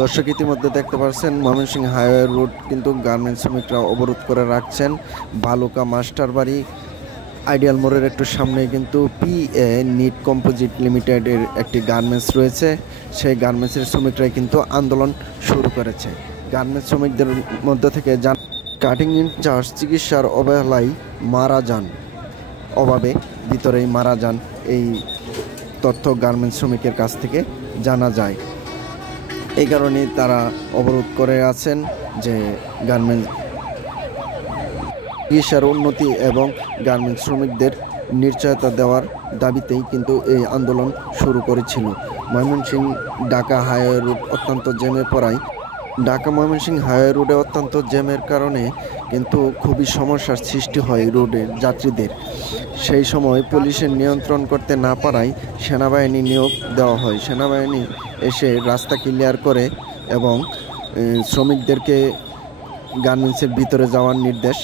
দর্শক ইতিমধ্যে দেখতে পাচ্ছেন ময়মনসিংহ হাইওয়ে রোড কিন্তু গার্মেন্টস শ্রমিকরা অবরোধ করে রাখছেন। বালুকা মাস্টার বাড়ি আইডিয়াল মোড়ের একটু সামনে কিন্তু পিএ নিট কম্পোজিট লিমিটেডের একটি গার্মেন্টস রয়েছে। সেই গার্মেন্টসের শ্রমিকরাই কিন্তু আন্দোলন শুরু করেছে। গার্মেন্টস শ্রমিকদের মধ্যে থেকে কাটিং ইনচার্জ চিকিৎসার অবহেলায় মারা যান, অভাবে ভিতরেই মারা যান, এই তথ্য গার্মেন্টস শ্রমিকের কাছ থেকে জানা যায়। এই কারণে তারা অবরোধ করে আছেন যে গার্মেন্টস চিকিৎসার উন্নতি এবং গার্মেন্টস শ্রমিকদের নিশ্চয়তা দেওয়ার দাবিতেই কিন্তু এই আন্দোলন শুরু করেছিল। ময়মনসিংহ ঢাকা হাইওয়ে রুট অত্যন্ত জ্যামে পড়ায় ঢাকা ময়মনসিংহ হাইওয়ে রোডে অত্যন্ত জ্যামের কারণে কিন্তু খুবই সমস্যার সৃষ্টি হয় রোডের যাত্রীদের। সেই সময় পুলিশের নিয়ন্ত্রণ করতে না পারায় সেনাবাহিনী নিয়োগ দেওয়া হয়। সেনাবাহিনী এসে রাস্তা ক্লিয়ার করে এবং শ্রমিকদেরকে গার্মেন্টসের ভিতরে যাওয়ার নির্দেশ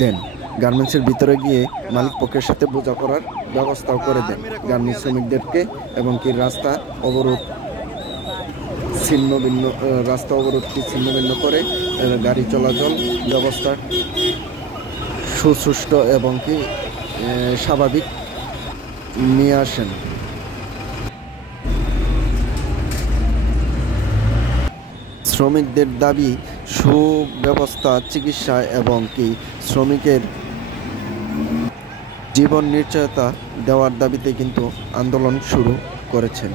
দেন। গার্মেন্টসের ভিতরে গিয়ে মালিক পক্ষের সাথে বোঝাপড়ার ব্যবস্থাও করে দেন গার্মেন্টস শ্রমিকদেরকে, এবং কি রাস্তা অবরোধটি ছিন্নভিন্ন করে গাড়ি চলাচল ব্যবস্থা সুষ্ঠু এবং কি স্বাভাবিক নিয়ে আসেন। শ্রমিকদের দাবি সুব্যবস্থা চিকিৎসা এবং কি শ্রমিকের জীবন নিশ্চয়তা দেওয়ার দাবিতে কিন্তু আন্দোলন শুরু করেছেন।